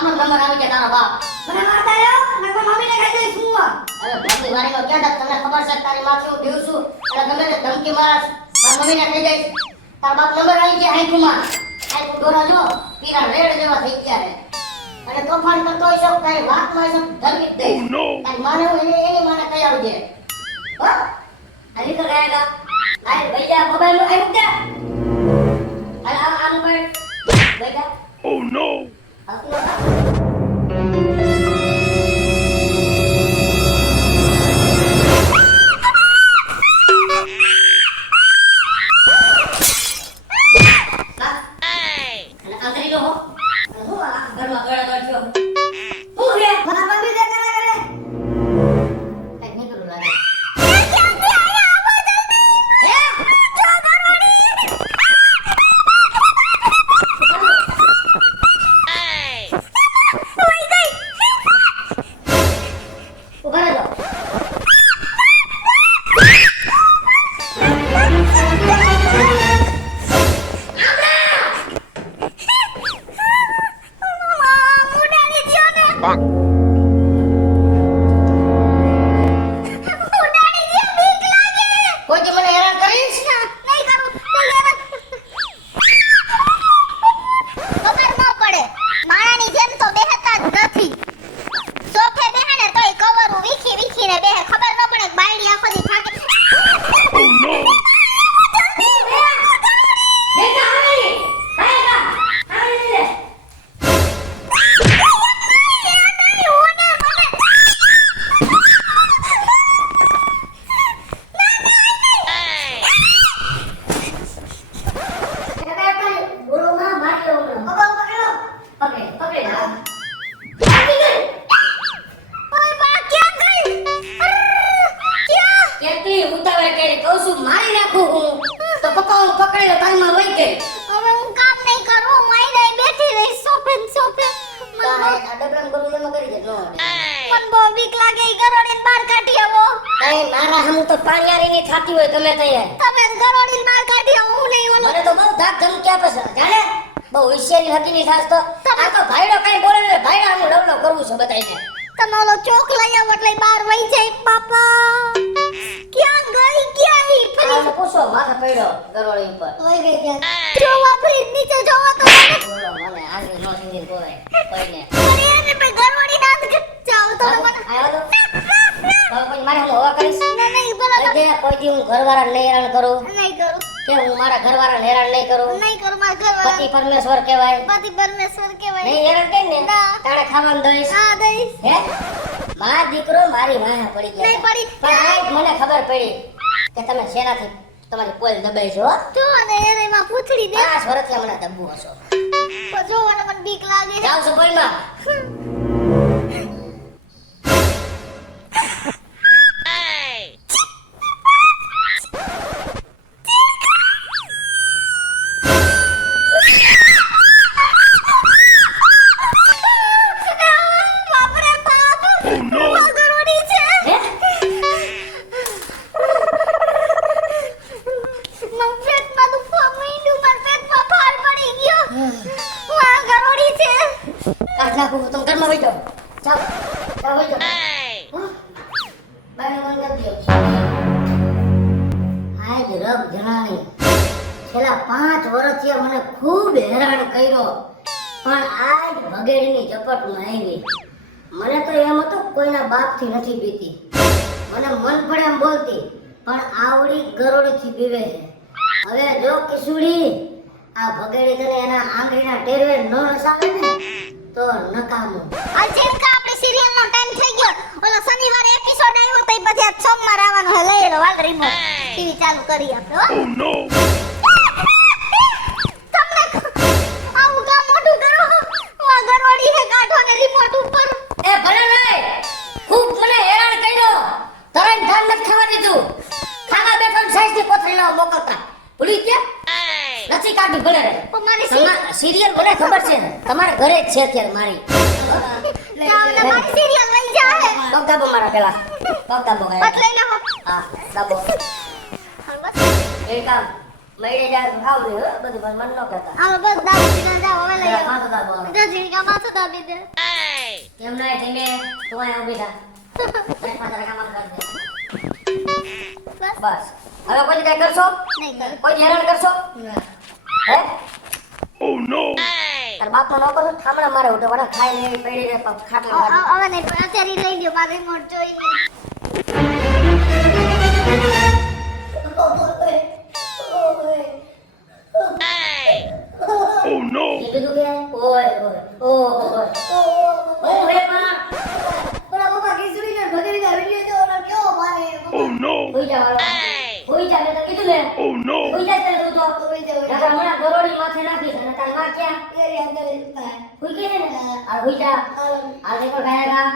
આમાં નંબર આવી ગયા તારા બાપ મને મારતા આવ્યો નકર મમ્મીને કહી દઈશ હું અરે મમ્મી વાળીનો ક્યાં તમને ખબર છે તારી માં કેવું દેવ છું એટલે ગમે તે ધમકી મારસ મારા મમ્મીને કહી દઈશ તારા બાપ નંબર આવી ગયા હાઈકુમાં હાઈકુ ડોરા જો પીરા રેડ જેવા થઈ ગયા રે અને તોફાન કરતો હોય છે તારી વાતમાં છે ધમકી દે તારી માને એની માને કઈ આવજે હો અલી તો ગાયગા આય ભૈયા મોબાઈલ નો આઈ મુકે અરે આ મોબાઈલ બેટા Oh no! પરમેશ્વર કહેવાય નહીં હેરાન કઈ ને તાણે ખાવાનું દઈશ હા દઈશ હે મારા દીકરો મારી વાહે પડી ગયા નહીં પડી પણ આજ મને ખબર પડી કે તમે શેનાથી તમારી પોલ દબાઈ છો જો ને એમાં પૂછડી દે 5 વર્ષથી મને દબુ હશો તો જો મને બીક લાગે જાવ છો પોલમાં છેલ્લા 5 વર્ષથી મને ખૂબ હેરાન કર્યો પણ આજ ભગેડીની ઝપટમાં આવી મને તો એમ હતું કોઈના બાપથી નથી બીતી મને મન પડે એમ બોલતી પણ આવડી ગરોળીથી બીવે છે હવે જો કિશુડી આ ભગેડી તને એના આંગળીના ટેરવે ન નસાવે ને તો નકામું આ જેમ કે આપણી સિરિયલ નો ટાઈમ થઈ ગયો ઓલો શનિવારે એપિસોડ આવ્યો તો પછી આ સોમવાર આવવાનો હે લઈ લો વાલ રિમોટ ટીવી ચાલુ કરી આપણે હો Oh no! તમને આવું કામ મોટું કરો આ ગરવાડી હે કાઢો ને રિમોટ ઉપર એ ભલે નહીં ખૂબ મને હેરાન કર્યો તરત ધાન નથી ખાવા દીધું ખાવા બેઠો સાઈઝની કોથળી લાવ મોકલતા ભૂલી ગયા નથી કાઢી ભલે રે પણ મારી સિરિયલ મને ખબર છે તમારા ઘરે જ છે અત્યારે મારી મારી સિરિયલ લઈ જા હે પગ દાબો મારા પેલા પગ દાબો ગાય પત લઈ લો હા દાબો એ કામ મઈડે જાય ખાવ દે બધું પણ મન ન કરતા આલો બસ દાબી ના જાવ હવે લઈ પાંચ દાબો જો ઝીણકા માથું દાબી દે. કેમ ના ઢીંગે તું અહીંયા ઊભી થા પેટમાં તારા કામ કર દે બસ હવે કોઈ કઈ કરશો નહીં કરું. કોઈ હેરાન કરશો હે Oh no! તાર બાપનો નો કરો થામડા મારે ઉઠો વડા ખાઈ લે પડી રે ખાટલા પર હવે નહીં પણ અત્યારે ઈ લઈ લ્યો મારે રિમોટ જોઈ લે. Oh no! કીધું કે ઓય ઓય ઓય પણ ઓલા બાપા કિસુડીને ભગેડીના વિડિયો જો ઓલા કેવો મારે Oh no! હોઈ જા હોઈ જા મેં તો કીધું ને Oh no! હોઈ જા તે તું તો હોઈ જા નકર હમણાં ગરોડી માથે નાખીશ અને તાર માં ક્યાં તેરી અંદર હોઈ ગઈ ને આ હોઈ જા આ દેખો ગાયગા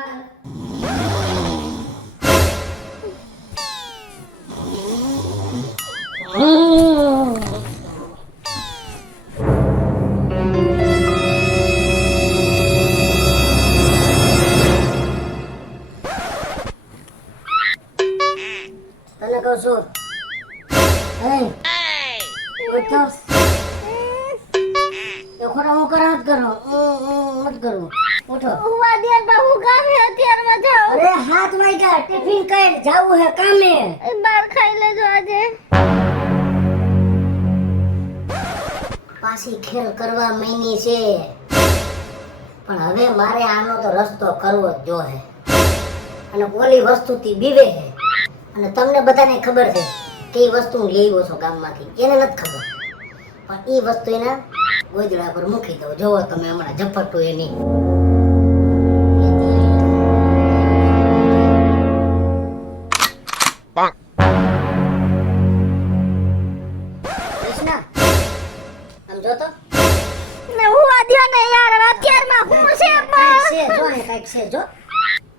તને કહું છું હે ઉઠો એ ખોટા હું કરા મત કરો મત કરું ઉઠો ઉવા દે બા હું કામે અત્યારમાં જાઉં. અરે હાથ વાગ્યા ટિફિન કઈ જાવું હે કામે બાર ખાઈ લેજો આજે. પાછી ખેલ કરવા મહિની છે પણ હવે મારે આનો તો રસ્તો કરવો જ જોહે અને ઓલી વસ્તુથી બીવે છે અને તમને બધાને ખબર છે કે એ વસ્તુ હું લઈ આવ્યો છું ગામમાંથી એને નથી ખબર પણ એ વસ્તુ એના ગોદડા પર મૂકી દો જોવો તમે હમણાં ઝપટું એની Bonk. કૃષ્ણા આમ જો તો ને ઉવા દ્યો ને યાર હવે અત્યારમાં હું છે કાંઈક પણ. છે જો અહીં કાંઈક છે જો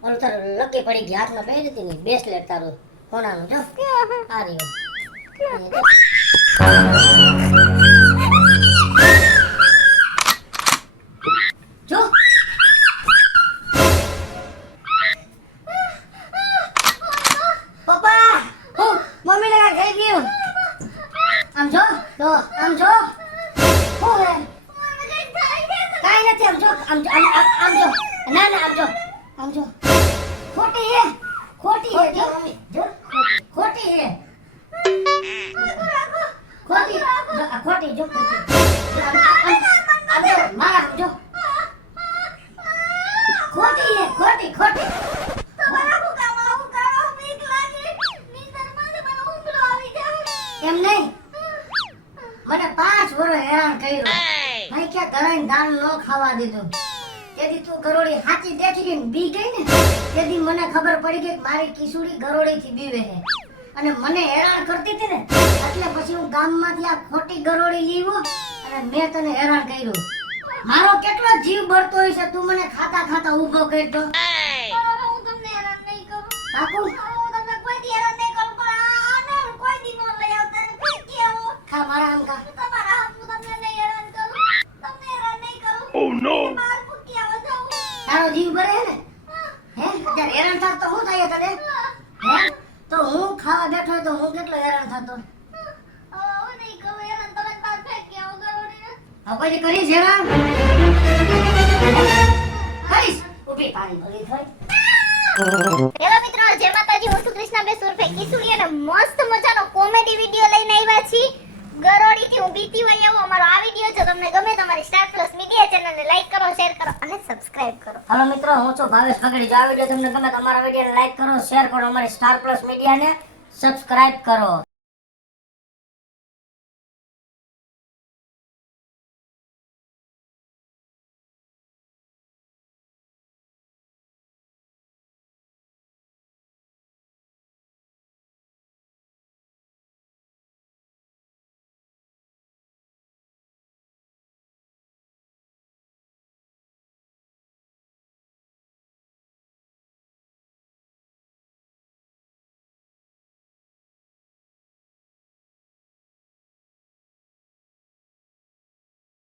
ઓલું તારું લકી પડી ગઈ હાથમાં પહેરી હતી ને બ્રેસલેટ તારું કોનાનું જો આ રહ્યું જો પપ્પા હું મમ્મી ને કાંઈ થઈ ગયું આમ જો આમ જો હું હે કાંઈ નથી આમ જો આમ જો આમ જો ના ના આમ જો ખોટી હે જો મમ્મી જો ખોટી હે ખોટી જો આ ખોટી જો આમ જો મારા આમ જો ખોટી હે ખોટી તમારા ભૂકામાં હું કરો બીક લાગે. નીંદરમાં મને ઊંઘ આવી જાય. એમ નહીં મને 5 વર્ષ હેરાન કર્યો ભાઈ ક્યાં ધરાઈને દાન ન ખાવા દીધું તેથી તું ગરોળી હાચી દેખી ગઈ ને બી ગઈ ને તેથી મને ખબર પડી ગઈ કે મારી કિશોરી ગરોળીથી બીવે છે અને મને હેરાન કરતી હતી ને એટલે પછી હું ગામમાંથી આ ખોટી ગરોળી લીવો અને મેં તને હેરાન કર્યું મારો કેટલો જીવ બળતો હોય છે તું મને ખાતા ખાતા ઊભો કરતો હવે હું તમને હેરાન નહીં કરું. કાકુ હું તમને કોઈ દી હેરાન નહીં કરું પણ આને હું કોઈ દી નો લઈ આવતા ને ફેંકી આવો. ખા મારા આમ ખા તમારા હાથ હું તમને નહીં હેરાન કરું. તમને હેરાન નહીં કરું. Oh no! બહાર ફૂંકી આવો જાઉં. તારો જીવ બળે ને હે અત્યારે હેરાન થાત તો હું થાય તને હે તો હું ખાવા બેઠો હોય તો હું કેટલો હેરાન થતો હવે નહીં કરું હેરાન. તમે બહાર ફેંકી આવો ગરોડીને. હવે પછી કરીશ હેરાન કરીશ ઊભી પાણી ભરી થઈ હેલો મિત્રો, જય માતાજી. હું છું કૃષ્ણાબેન ઉર્ફે કિશોરી અને મસ્ત મજાનો કોમેડી વિડિયો લઈને આવ્યા છીએ. ગરોડીથી હું બીતી હોય એવો અમારો આ વિડિયો જો તમને ગમે તો અમારી સ્ટાર પ્લસ મીડિયા ચેનલને લાઈક કરો, શેર કરો અને સબસ્ક્રાઇબ કરો. હાલો મિત્રો હું છું ભાવેશ ફકડી જો આ વિડિયો તમને ગમે તો અમારા વિડિયોને લાઈક કરો શેર કરો અમારી સ્ટાર પ્લસ મીડિયાને સબસ્ક્રાઇબ કરો